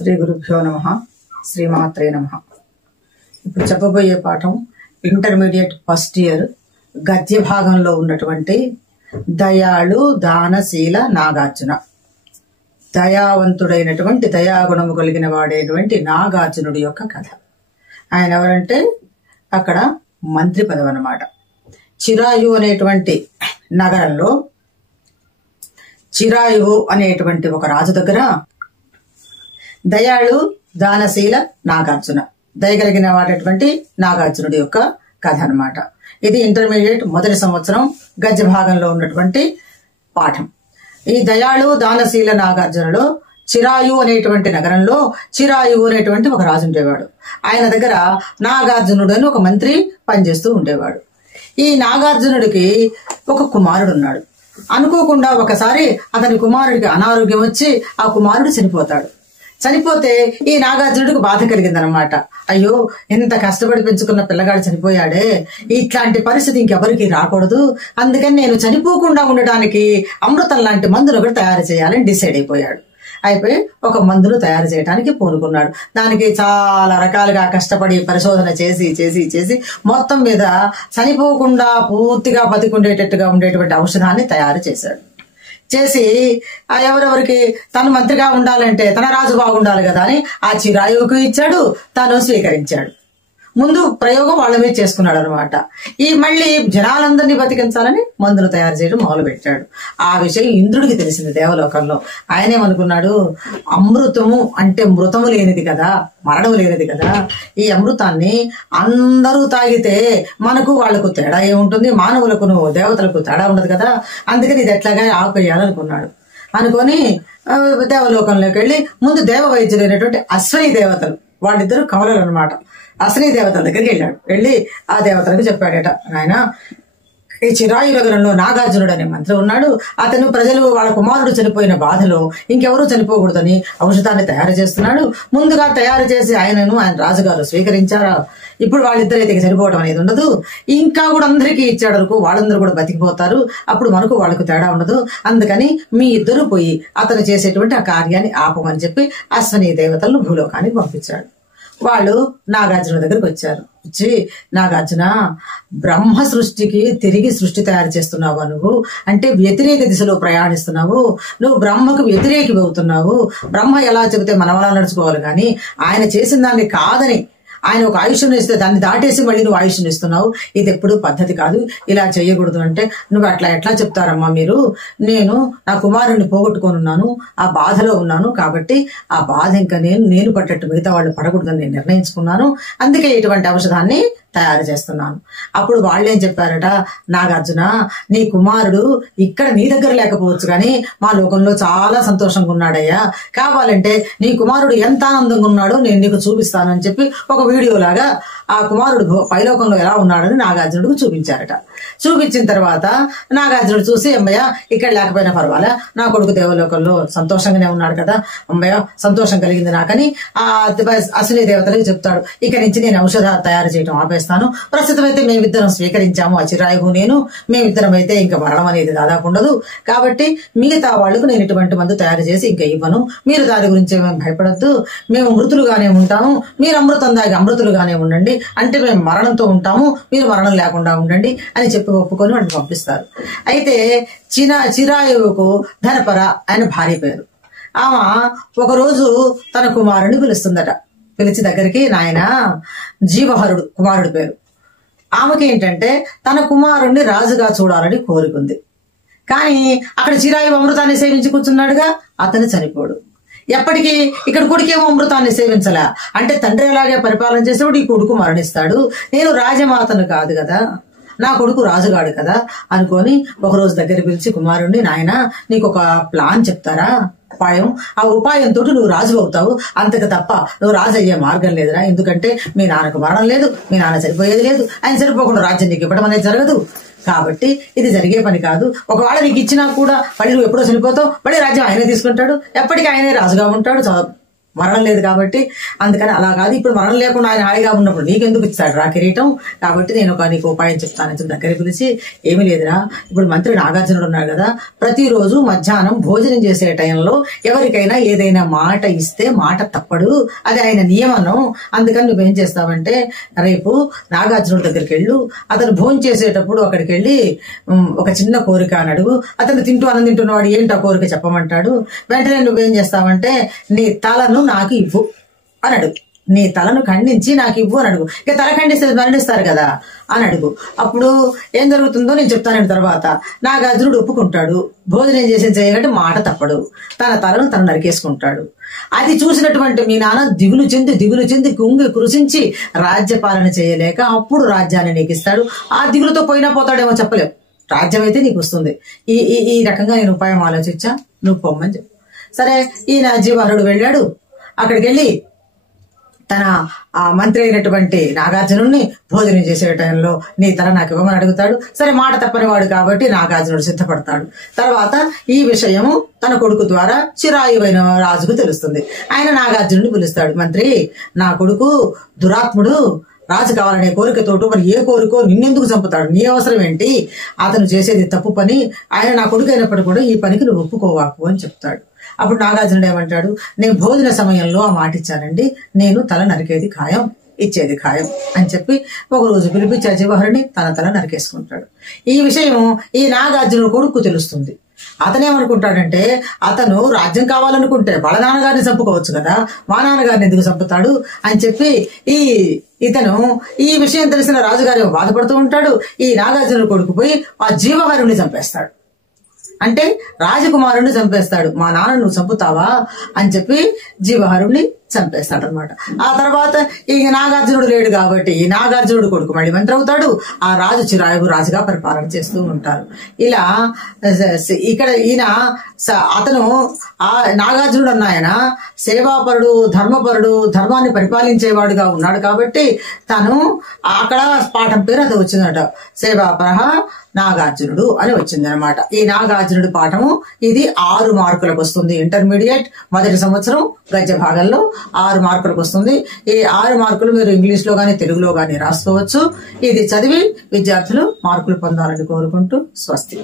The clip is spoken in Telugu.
శ్రీ గురుభ్యో నమః. శ్రీమాత్రే నమః. ఇప్పుడు చెప్పబోయే పాఠం ఇంటర్మీడియట్ ఫస్ట్ ఇయర్ గద్య భాగంలో ఉన్నటువంటి దయాళు దానశీల నాగార్జున. దయావంతుడైనటువంటి దయాగుణము కలిగిన వాడైనటువంటి నాగార్జునుడి యొక్క కథ. ఆయన ఎవరంటే అక్కడ మంత్రి పదవి అన్నమాట. చిరాయు అనేటువంటి నగరంలో చిరాయువు అనేటువంటి ఒక రాజు దగ్గర దయాళు దానశీల నాగార్జున, దయగలిగిన వాడేటువంటి నాగార్జునుడి యొక్క కథ అన్నమాట. ఇది ఇంటర్మీడియట్ మొదటి సంవత్సరం గద్య భాగంలో ఉన్నటువంటి పాఠం. ఈ దయాళు దానశీల నాగార్జునుడు చిరాయు అనేటువంటి నగరంలో చిరాయువు అనేటువంటి ఒక రాజు ఉండేవాడు. ఆయన దగ్గర నాగార్జునుడు అని ఒక మంత్రి పనిచేస్తూ ఉండేవాడు. ఈ నాగార్జునుడికి ఒక కుమారుడు ఉన్నాడు. అనుకోకుండా ఒకసారి అతని కుమారుడికి అనారోగ్యం వచ్చి ఆ కుమారుడు చనిపోతాడు. చనిపోతే ఈ నాగార్జునుడికి బాధ కలిగిందనమాట. అయ్యో, ఎంత కష్టపడి పెంచుకున్న పిల్లగాడు చనిపోయాడే, ఇట్లాంటి పరిస్థితి ఇంకెవరికి రాకూడదు, అందుకని నేను చనిపోకుండా ఉండడానికి అమృతం లాంటి మందును ఒకటి తయారు చేయాలని డిసైడ్ అయిపోయాడు. అయిపోయి ఒక మందును తయారు చేయడానికి పూనుకున్నాడు. దానికి చాలా రకాలుగా కష్టపడి పరిశోధన చేసి చేసి చేసి మొత్తం మీద చనిపోకుండా పూర్తిగా బతికుండేటట్టుగా ఉండేటువంటి ఔషధాన్ని తయారు చేశాడు. చేసి ఎవరెవరికి తను మంత్రిగా ఉండాలంటే తన రాజు బాగుండాలి కదా అని ఆ చిరాయువుకు ఇచ్చాడు, తాను స్వీకరించాడు. ముందు ప్రయోగం వాళ్ళ మీద చేసుకున్నాడు అనమాట. ఈ మళ్ళీ జనాలందరినీ బతికించాలని మందులు తయారు చేయడం మొదలు పెట్టాడు. ఆ విషయం ఇంద్రుడికి తెలిసింది దేవలోకంలో. ఆయనేమనుకున్నాడు, అమృతము అంటే మృతము లేనిది కదా, మరణము లేనిది కదా, ఈ అమృతాన్ని అందరూ తాగితే మనకు వాళ్లకు తేడా ఏముంటుంది, మానవులకును దేవతలకు తేడా ఉండదు కదా, అందుకని ఇది ఎట్లాగా ఆపేయాలనుకున్నాడు. అనుకొని దేవలోకంలోకి వెళ్లి ముందు దేవ వైద్యులైనటువంటి అశ్వని దేవతలు, వాళ్ళిద్దరు కమలలు అనమాట, అశ్వని దేవతల దగ్గరికి వెళ్ళాడు. వెళ్ళి ఆ దేవతలకు చెప్పాడట, నాయన ఈ చిరాయు నగరంలో నాగార్జునుడు అనే మంత్రి ఉన్నాడు. అతను ప్రజలు వాళ్ళ కుమారుడు చనిపోయిన బాధలో ఇంకెవరూ చనిపోకూడదని ఔషధాన్ని తయారు చేస్తున్నాడు. ముందుగా తయారు చేసి ఆయన రాజుగారు స్వీకరించారా. ఇప్పుడు వాళ్ళిద్దరైతే చనిపోవడం అనేది ఉండదు, ఇంకా కూడా అందరికీ ఇచ్చాడు అనుకో, వాళ్ళందరూ కూడా బతికిపోతారు, అప్పుడు మనకు వాళ్ళకు తేడా ఉండదు, అందుకని మీ ఇద్దరు పోయి అతను చేసేటువంటి ఆ కార్యాన్ని ఆపమని చెప్పి అశ్వని దేవతలను భూలోకానికి పంపించాడు. వాళ్ళు నాగార్జున దగ్గరకు వచ్చారు. వచ్చి, నాగార్జున, బ్రహ్మ సృష్టికి తిరిగి సృష్టి తయారు చేస్తున్నావా నువ్వు, అంటే వ్యతిరేక దిశలో ప్రయాణిస్తున్నావు, నువ్వు బ్రహ్మకు వ్యతిరేకి అవుతున్నావు, బ్రహ్మ ఎలా చెబితే మనం అలా నడుచుకోవాలి కానీ ఆయన చేసిన దాన్ని కాదని ఆయన ఒక ఆయుష్ను ఇస్తే దాన్ని దాటేసి మళ్ళీ నువ్వు ఆయుష్ను ఇస్తున్నావు, ఇది ఎప్పుడు పద్ధతి కాదు, ఇలా చేయకూడదు. అంటే నువ్వు అట్లా ఎట్లా చెప్తారమ్మా మీరు, నేను నా కుమారుడిని పోగొట్టుకొని ఆ బాధలో ఉన్నాను, కాబట్టి ఆ బాధ ఇంకా నేను పట్టట్టు మిగతా వాళ్ళు పడకూడదని నేను నిర్ణయించుకున్నాను, అందుకే ఇటువంటి ఔషధాన్ని తయారు చేస్తున్నాను. అప్పుడు వాళ్ళేం చెప్పారట, నాగార్జున, నీ కుమారుడు ఇక్కడ నీ దగ్గర లేకపోవచ్చు కానీ మా లోకంలో చాలా సంతోషంగా ఉన్నాడయ్యా, కావాలంటే నీ కుమారుడు ఎంత ఆనందంగా ఉన్నాడో నేను నీకు చూపిస్తానని చెప్పి ఒక వీడియో లాగా ఆ కుమారుడు పైలోకంలో ఎలా ఉన్నాడని నాగార్జునుడికి చూపించారట. చూపించిన తర్వాత నాగార్జునుడు చూసి, అమ్మయ్య ఇక్కడ లేకపోయినా పర్వాలే, నా కొడుకు దేవలోకంలో సంతోషంగానే ఉన్నాడు కదా, అమ్మయ్య సంతోషం కలిగింది నాకని ఆ అశ్విని దేవతలకు చెప్తాడు. ఇక నుంచి నేను ఔషధాలు తయారు చేయడం ఆపేస్తాను, ప్రస్తుతం అయితే మేమిద్దరం స్వీకరించాము, ఆ చిరాయువు నేను, మేమిద్దరం అయితే ఇంకా మరణం అనేది దాదాపు ఉండదు, కాబట్టి మిగతా వాళ్లకు నేను ఇటువంటి మందు తయారు చేసి ఇంకా ఇవ్వను, మీరు దాని గురించి మేము భయపడద్దు, మేము మృతులుగానే ఉంటాము, మీరు అమృతం దాగి అమృతులుగానే ఉండండి, అంటే మేము మరణంతో ఉంటాము, మీరు మరణం లేకుండా ఉండండి అని చెప్పి ఒప్పుకొని వాడిని పంపిస్తారు. అయితే చిరాయువుకు ధనపర ఆయన భార్య పేరు. ఆమె ఒకరోజు తన కుమారుడిని పిలుస్తుందట. పిలిచి దగ్గరికి, నాయన జీవహరుడు కుమారుడి పేరు. ఆమెకి ఏంటంటే తన కుమారుణ్ణి రాజుగా చూడాలని కోరుకుంది. కానీ అక్కడ చిరాయువు అమృతాన్ని సేవించి కూర్చున్నాడుగా, అతను చనిపోడు. ఎప్పటికీ ఇక్కడ కొడుకేమో అమృతాన్ని సేవించలే, అంటే తండ్రి ఎలాగే పరిపాలన చేసేవాడు ఈ కొడుకు మరణిస్తాడు, నేను రాజమాతను కాదు కదా, నా కొడుకు రాజుగాడు కదా అనుకొని ఒకరోజు దగ్గర పిలిచి కుమారుణ్ణి, నాయన నీకు ఒక ప్లాన్ చెప్తారా, ఉపాయం, ఆ ఉపాయంతో నువ్వు రాజు అవుతావు, అంతకు తప్ప నువ్వు రాజు అయ్యే మార్గం లేదురా, ఎందుకంటే మీ నాన్నకు మరణం లేదు, మీ నాన్న చనిపోయేది లేదు, ఆయన చనిపోకుండా రాజ్యం నీకు ఇవ్వడం అనేది జరగదు, కాబట్టి ఇది జరిగే పని కాదు, ఒకవేళ నీకు ఇచ్చినా కూడా మళ్ళీ నువ్వు ఎప్పుడో చనిపోతావు, మళ్ళీ రాజ్యం ఆయనే తీసుకుంటాడు, ఎప్పటికీ ఆయనే రాజుగా ఉంటాడు, మరణం లేదు కాబట్టి అందుకని అలా కాదు. ఇప్పుడు మరణం లేకుండా ఆయన హాయిగా ఉన్నప్పుడు నీకెందుకు ఇస్తాడు రా కిరీటం? కాబట్టి నేను ఒక నీకు ఉపాయం చెప్తానని చెప్పి దగ్గర పిలిచి, ఏమీ లేదురా, ఇప్పుడు మంత్రి నాగార్జునుడు ఉన్నాడు కదా, ప్రతిరోజు మధ్యాహ్నం భోజనం చేసే టైంలో ఎవరికైనా ఏదైనా మాట ఇస్తే మాట తప్పడు, అది ఆయన నియమనం. అందుకని నువ్వేం చేస్తావంటే రేపు నాగార్జునుడి దగ్గరికి వెళ్ళు, అతను భోజనం చేసేటప్పుడు అక్కడికి వెళ్ళి ఒక చిన్న కోరిక అని అడుగు. అతను అన్నం తింటున్నవాడు ఏంటి ఆ కోరిక చెప్పమంటాడు. వెంటనే నువ్వేం చేస్తావంటే నీ తలను నాకు ఇవ్వు అని అడుగు. నీ తలను ఖండించి నాకు ఇవ్వు అని అడుగు. ఇక తల ఖండిస్తే మరణిస్తారు కదా అని అడుగు. అప్పుడు ఏం జరుగుతుందో నేను చెప్తాను తర్వాత. నాగార్జునుడు ఒప్పుకుంటాడు, భోజనం చేయకంటే మాట తప్పడు, తన తలను తను నరికేసుకుంటాడు. అది చూసినటువంటి మీ నాన్న దిగులు చెంది కుంగి కృషించి రాజ్యపాలన చేయలేక అప్పుడు రాజ్యాన్ని నీకు ఇస్తాడు. ఆ దిగులుతో పోయినా పోతాడేమో చెప్పలేవు, రాజ్యం అయితే నీకు వస్తుంది. ఈ రకంగా నేను ఉపాయం ఆలోచించా, నువ్వు పొమ్మని చెప్పు. సరే, ఈయన జీవహరుడు వెళ్ళాడు. అక్కడికి వెళ్ళి తన ఆ మంత్రి అయినటువంటి నాగార్జునుడిని భోజనం చేసే టైంలో నీ తల నాకు ఇవ్వమని అడుగుతాడు. సరే, మాట తప్పని వాడు కాబట్టి నాగార్జునుడు సిద్ధపడతాడు. తర్వాత ఈ విషయము తన కొడుకు ద్వారా చిరాయువైన రాజుకు తెలుస్తుంది. ఆయన నాగార్జునుడిని పిలుస్తాడు. మంత్రి, నా కొడుకు దురాత్ముడు, రాజు కావాలనే కోరికతోటి మరి ఏ కోరికో నిన్నెందుకు చంపుతాడు, నీ అవసరం ఏంటి, అతను చేసేది తప్పు పని, ఆయన నా కొడుకు అయినప్పుడు కూడా ఈ పనికి నువ్వు ఒప్పుకోవాకు అని చెప్తాడు. అప్పుడు నాగార్జునుడు ఏమంటాడు, నేను భోజన సమయంలో ఆ మాట ఇచ్చానండి, నేను తల నరికేది ఖాయం, ఇచ్చేది ఖాయం అని చెప్పి ఒక రోజు పిలిపించి జీవహరుని తన తల నరికేసుకుంటాడు. ఈ విషయం ఈ నాగార్జునుడు కొడుకు తెలుస్తుంది. అతనేమనుకుంటాడంటే, అతను రాజ్యం కావాలనుకుంటే వాళ్ళ నాన్నగారిని చంపుకోవచ్చు కదా, మా నాన్నగారిని ఎందుకు చంపుతాడు అని చెప్పి ఇతను ఈ విషయం తెలిసిన రాజుగారు బాధపడుతూ ఉంటాడు. ఈ నాగార్జునుడు కొడుకు పోయి ఆ జీవహరుని చంపేస్తాడు. అంటే రాజకుమారుణ్ణి చంపేస్తాడు. మా నాన్న నువ్వు చంపుతావా అని చెప్పి జీవహరుణ్ణి చంపేస్తాడు అనమాట. ఆ తర్వాత ఈ నాగార్జునుడు లేడు కాబట్టి ఈ నాగార్జునుడు కొడుకు మళ్ళీ మంత్రి అవుతాడు. ఆ రాజు చిరాయువు రాజుగా పరిపాలన చేస్తూ ఉంటారు. ఇలా ఇక్కడ ఈయన అతను ఆ నాగార్జునుడు అన్న ఆయన సేవాపరుడు, ధర్మపరుడు, ధర్మాన్ని పరిపాలించేవాడుగా ఉన్నాడు కాబట్టి తను అక్కడ పాఠం పేరు అది వచ్చిందట, సేవాపరహ నాగార్జునుడు అని వచ్చిందనమాట. ఈ నాగార్జునుడు పాఠము ఇది 6 మార్కులకు వస్తుంది. ఇంటర్మీడియట్ మొదటి సంవత్సరం గద్య భాగంలో 6 మార్కులకు వస్తుంది. ఈ 6 మార్కులు మీరు ఇంగ్లీష్ లో గానీ తెలుగులో గానీ రాసుకోవచ్చు. ఇది చదివి విద్యార్థులు మార్కులు పొందాలని కోరుకుంటూ స్వస్తి.